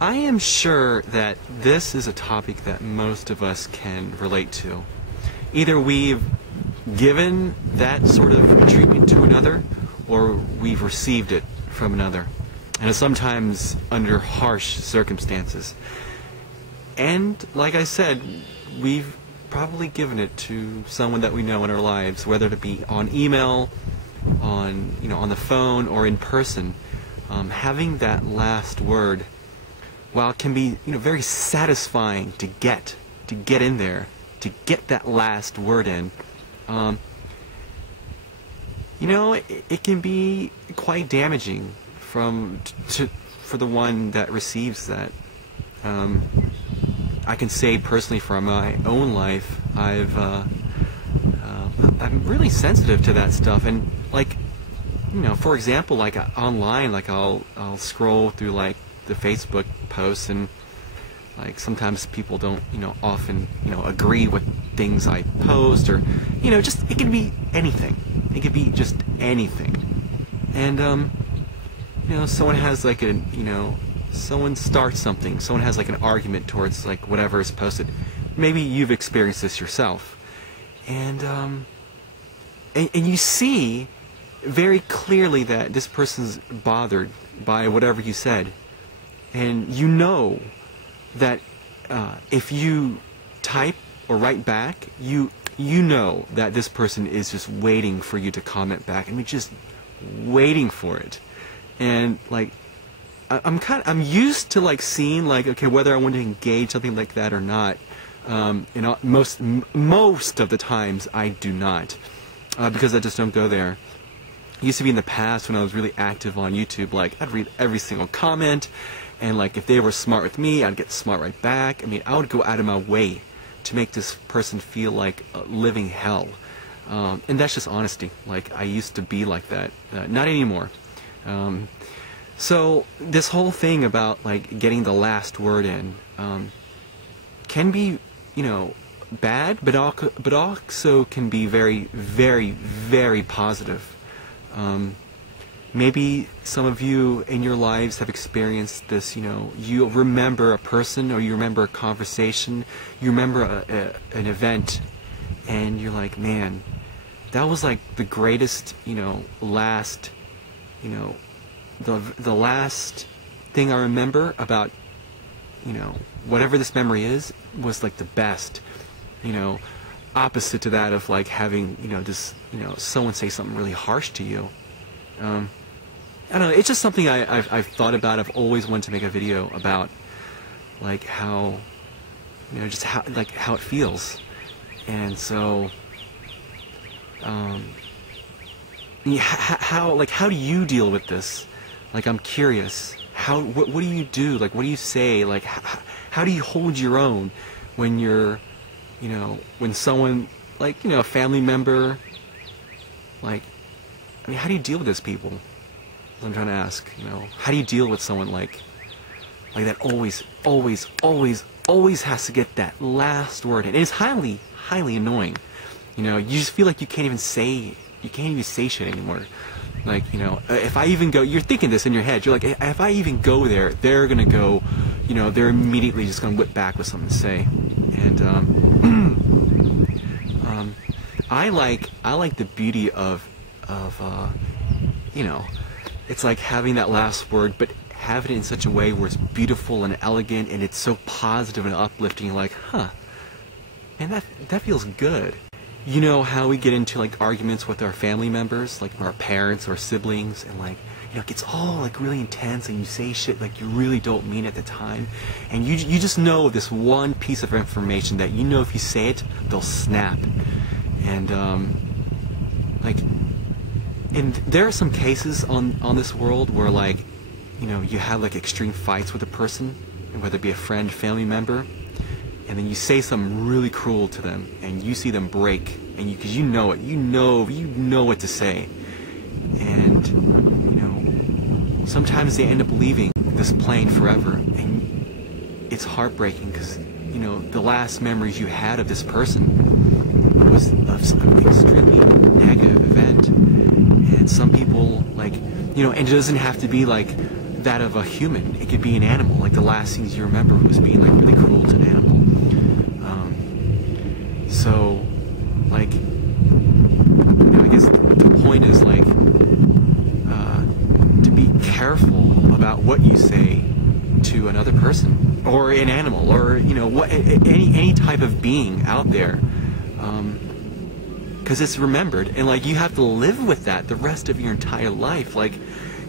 I am sure that this is a topic that most of us can relate to. Either we've given that sort of treatment to another, or we've received it from another, and sometimes under harsh circumstances. And like I said, we've probably given it to someone that we know in our lives, whether it be on email, on the phone, or in person. Having that last word, while it can be very satisfying to get in there, to get that last word in, it can be quite damaging for the one that receives that. I can say personally from my own life, I'm really sensitive to that stuff, and for example, like online, like I'll scroll through like the Facebook posts, and like sometimes people don't often agree with things I post, or just it can be anything. It could be just anything. And someone has like someone starts something, someone has like an argument towards like whatever is posted. Maybe you've experienced this yourself, and you see very clearly that this person's bothered by whatever you said, and you know that if you type or write back, you know that this person is just waiting for you to comment back. I mean, just waiting for it. And like I'm used to like seeing like, okay, whether I want to engage something like that or not. Most of the times I do not, because I just don't go there. It used to be in the past when I was really active on YouTube, like I'd read every single comment, and like if they were smart with me, I'd get smart right back. I mean, I would go out of my way to make this person feel like living hell. And that's just honesty. Like I used to be like that, not anymore. So this whole thing about like getting the last word in can be, bad, but also can be very, very, very positive. Maybe some of you in your lives have experienced this, you remember a person, or you remember a conversation, you remember an event, and you're like, man, that was like the greatest, last, the last thing I remember about, whatever this memory is, was like the best, opposite to that of like having, this, someone say something really harsh to you. I don't know, it's just something I've thought about. I've always wanted to make a video about, like, how, just how it feels. And so, how do you deal with this? Like, I'm curious. What do you do? Like, what do you say? Like, how do you hold your own when you're, when someone, like, a family member, like, I mean, how do you deal with those people? I'm trying to ask, how do you deal with someone like that always has to get that last word in? It's highly, highly annoying. You just feel like you can't even say shit anymore. Like, if I even go, you're thinking this in your head, you're like, if I even go there, they're gonna go, they're immediately just gonna whip back with something to say. And I like the beauty of it's like having that last word, but have it in such a way where it's beautiful and elegant, and it's so positive and uplifting. You're like, huh, man, that feels good. You know how we get into like arguments with our family members, like our parents or siblings, and like, it gets all like really intense, and you say shit like you really don't mean at the time, and you just know this one piece of information that if you say it, they'll snap. And and there are some cases on this world where, like, you have like extreme fights with a person, whether it be a friend, family member, and then you say something really cruel to them, and you see them break, and because you know what to say, and sometimes they end up leaving this plane forever, and it's heartbreaking because the last memories you had of this person was of some extremely negative event. And some people, like, and it doesn't have to be like that of a human. It could be an animal. Like the last things you remember was being like really cruel to an animal. So, like, I guess the point is like to be careful about what you say to another person or an animal or what any type of being out there, because it's remembered, and like you have to live with that the rest of your entire life. Like,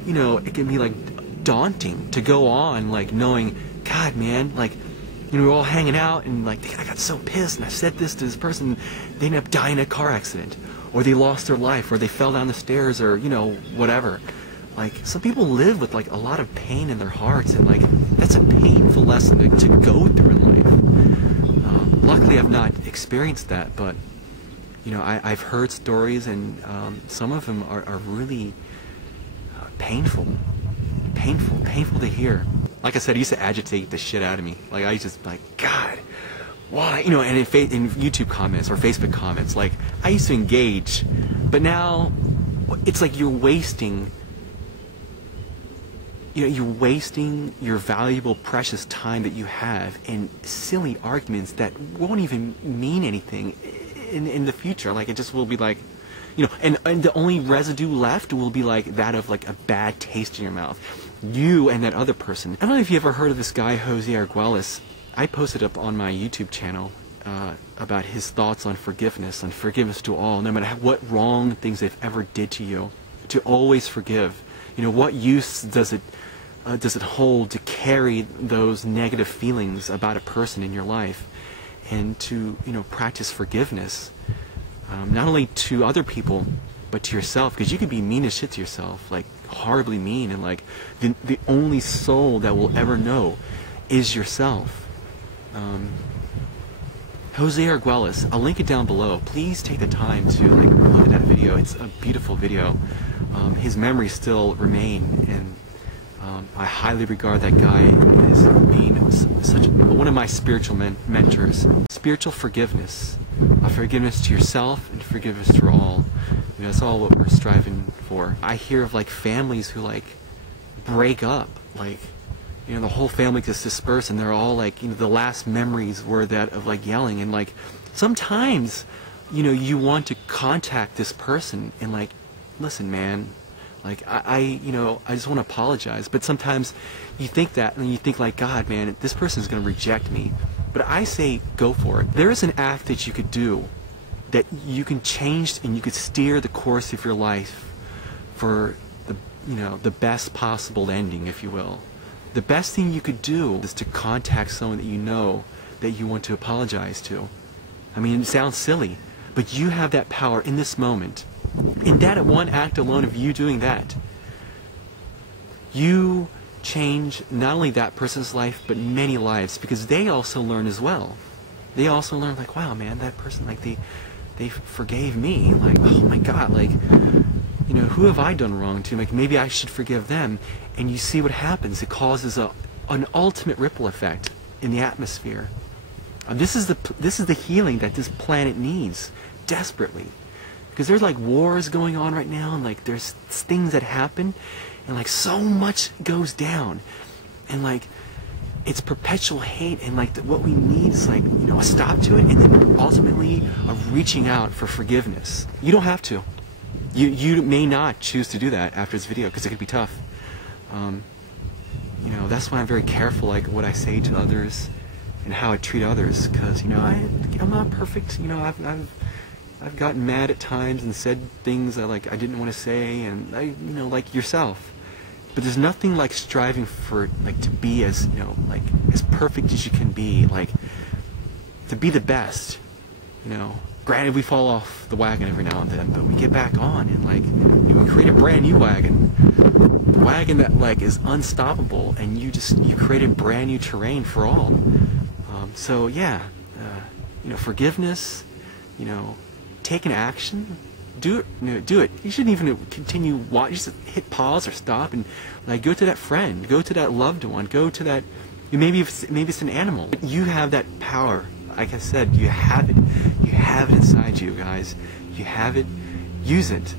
it can be like daunting to go on like knowing, God, man, like, we're all hanging out and like I got so pissed and I said this to this person, they ended up dying in a car accident, or they lost their life, or they fell down the stairs, or whatever. Like, some people live with like a lot of pain in their hearts, and like that's a painful lesson to go through in life. Luckily, I've not experienced that, but I've heard stories, and some of them are really painful to hear. Like I said, it used to agitate the shit out of me. Like, I just like, God, why? And in YouTube comments or Facebook comments, like, I used to engage, but now it's like you're wasting your valuable, precious time that you have in silly arguments that won't even mean anything in the future. Like, it just will be like, and the only residue left will be like that of like a bad taste in your mouth. You and that other person. I don't know if you ever heard of this guy, Jose Arguelles. I posted up on my YouTube channel about his thoughts on forgiveness to all, no matter what wrong things they've ever did to you, to always forgive. What use does it hold to carry those negative feelings about a person in your life, and to practice forgiveness, not only to other people but to yourself, because you can be mean as shit to yourself, like horribly mean, and like the only soul that will ever know is yourself. Jose Arguelles, I'll link it down below. Please take the time to like look at that video. It's a beautiful video. His memories still remain, and I highly regard that guy as being such one of my spiritual mentors. Spiritual forgiveness, forgiveness to yourself and forgiveness to all. That's all what we're striving for. I hear of like families who like break up, like the whole family gets dispersed, and they're all like the last memories were that of like yelling, and like sometimes you want to contact this person and like, listen, man, like I just want to apologize. But sometimes you think that, and you think like, God, man, this person is going to reject me. But I say, go for it. There is an act that you could do that you can change, and you could steer the course of your life for the best possible ending, if you will. The best thing you could do is to contact someone that you want to apologize to. I mean, it sounds silly, but you have that power in this moment. In that one act alone of you doing that, you change not only that person's life, but many lives, because they also learn as well. They also learn like, wow, man, that person, like, they forgave me. Like, oh my God, like, who have I done wrong to? Like, maybe I should forgive them. And you see what happens. It causes an ultimate ripple effect in the atmosphere. This is the healing that this planet needs desperately, because there's like wars going on right now, and like there's things that happen, and like so much goes down, and like it's perpetual hate, and like what we need is like a stop to it, and then ultimately a reaching out for forgiveness. You don't have to. You may not choose to do that after this video, because it could be tough. That's why I'm very careful, like what I say to others and how I treat others, because I'm not perfect. I've gotten mad at times and said things that like I didn't want to say, and like yourself. But there's nothing like striving for like to be as like as perfect as you can be, like to be the best. Granted, we fall off the wagon every now and then, but we get back on, and like we create a brand new wagon that like is unstoppable, and you create a brand new terrain for all. So yeah, forgiveness, taking action, do it. Do it. You shouldn't even continue watch. Just hit pause or stop and like go to that friend, go to that loved one, go to that. Maybe it's an animal. You have that power. Like I said, you have it. You have it inside you, guys. You have it. Use it.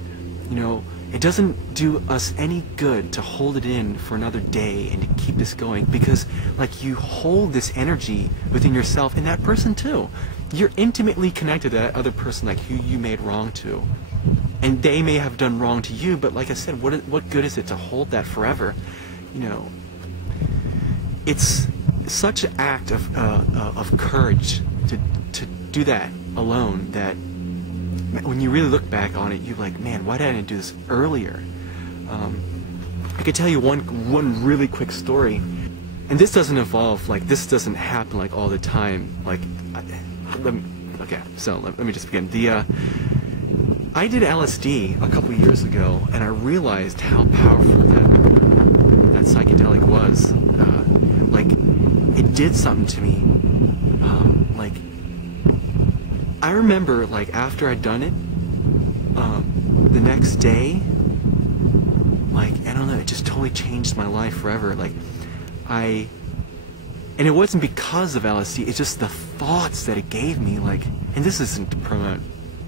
it doesn't do us any good to hold it in for another day and to keep this going, because like you hold this energy within yourself and that person too. You're intimately connected to that other person, like who you made wrong to. And they may have done wrong to you, but like I said, what good is it to hold that forever? You know, it's such an act of courage to do that alone, that when you really look back on it, you're like, man, why didn't I do this earlier? I could tell you one really quick story, and this doesn't involve, like, this doesn't happen like all the time. Like, let me just begin. I did LSD a couple years ago, and I realized how powerful that psychedelic was. Like, it did something to me. Like, I remember, like, after I'd done it, the next day, like, I don't know, it just totally changed my life forever. Like, and it wasn't because of LSD, it's just the thoughts that it gave me, like, and this isn't to promote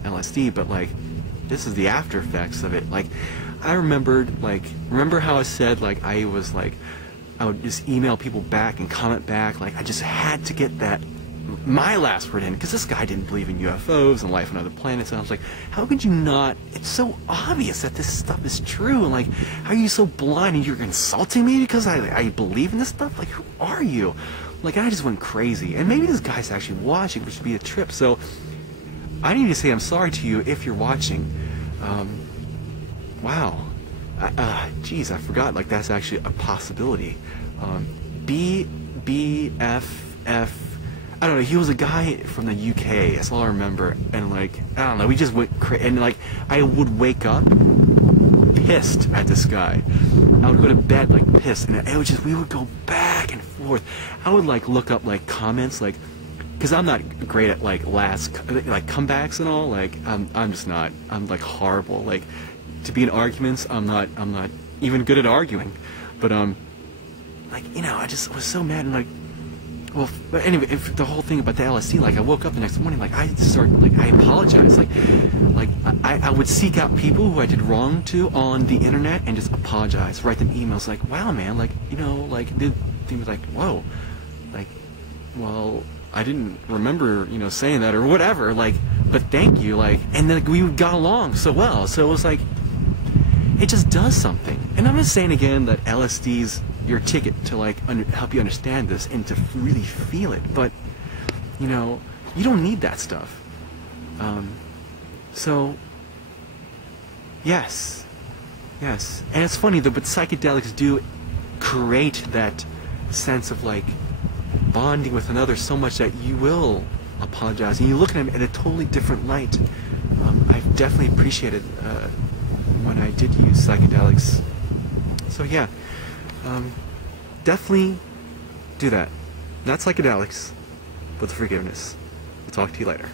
LSD, but, like, this is the after effects of it. Like, I remembered, like, remember how I said, like, I would just email people back and comment back, like, I just had to get my last word in, because this guy didn't believe in UFOs and life on other planets, and I was like, how could you not? It's so obvious that this stuff is true, and like, how are you so blind, and you're insulting me because I believe in this stuff? Like, who are you? Like, I just went crazy, and maybe this guy's actually watching, which would be a trip. So I need to say I'm sorry to you if you're watching. Wow. Geez, I forgot, like, that's actually a possibility. BFF, I don't know, he was a guy from the UK, that's all I remember, and, like, I don't know, we just went crazy, and, like, I would wake up pissed at this guy. I would go to bed, like, pissed, and it would just, we would go back and forth. I would, like, look up, like, comments, like, because I'm not great at, like, like, comebacks and all, like, I'm just not, I'm, like, horrible, like, to be in arguments, I'm not even good at arguing, but, like, you know, I just was so mad, and, like, well, but anyway, if the whole thing about the LSD, like, I woke up the next morning, like, I apologized, like, I would seek out people who I did wrong to on the internet and just apologize, write them emails, like, wow, man, like, you know, like, they were like, whoa, like, well, I didn't remember, you know, saying that or whatever, like, but thank you, like, and then we got along so well, so it was like, it just does something. And I'm just saying again that LSD's your ticket to, like, help you understand this and to really feel it, but, you know, you don't need that stuff. So yes, and it's funny though, but psychedelics do create that sense of, like, bonding with another so much that you will apologize and you look at him in a totally different light. I've definitely appreciated when I did use psychedelics. So yeah, definitely do that. Not psychedelics, but the forgiveness. We'll talk to you later.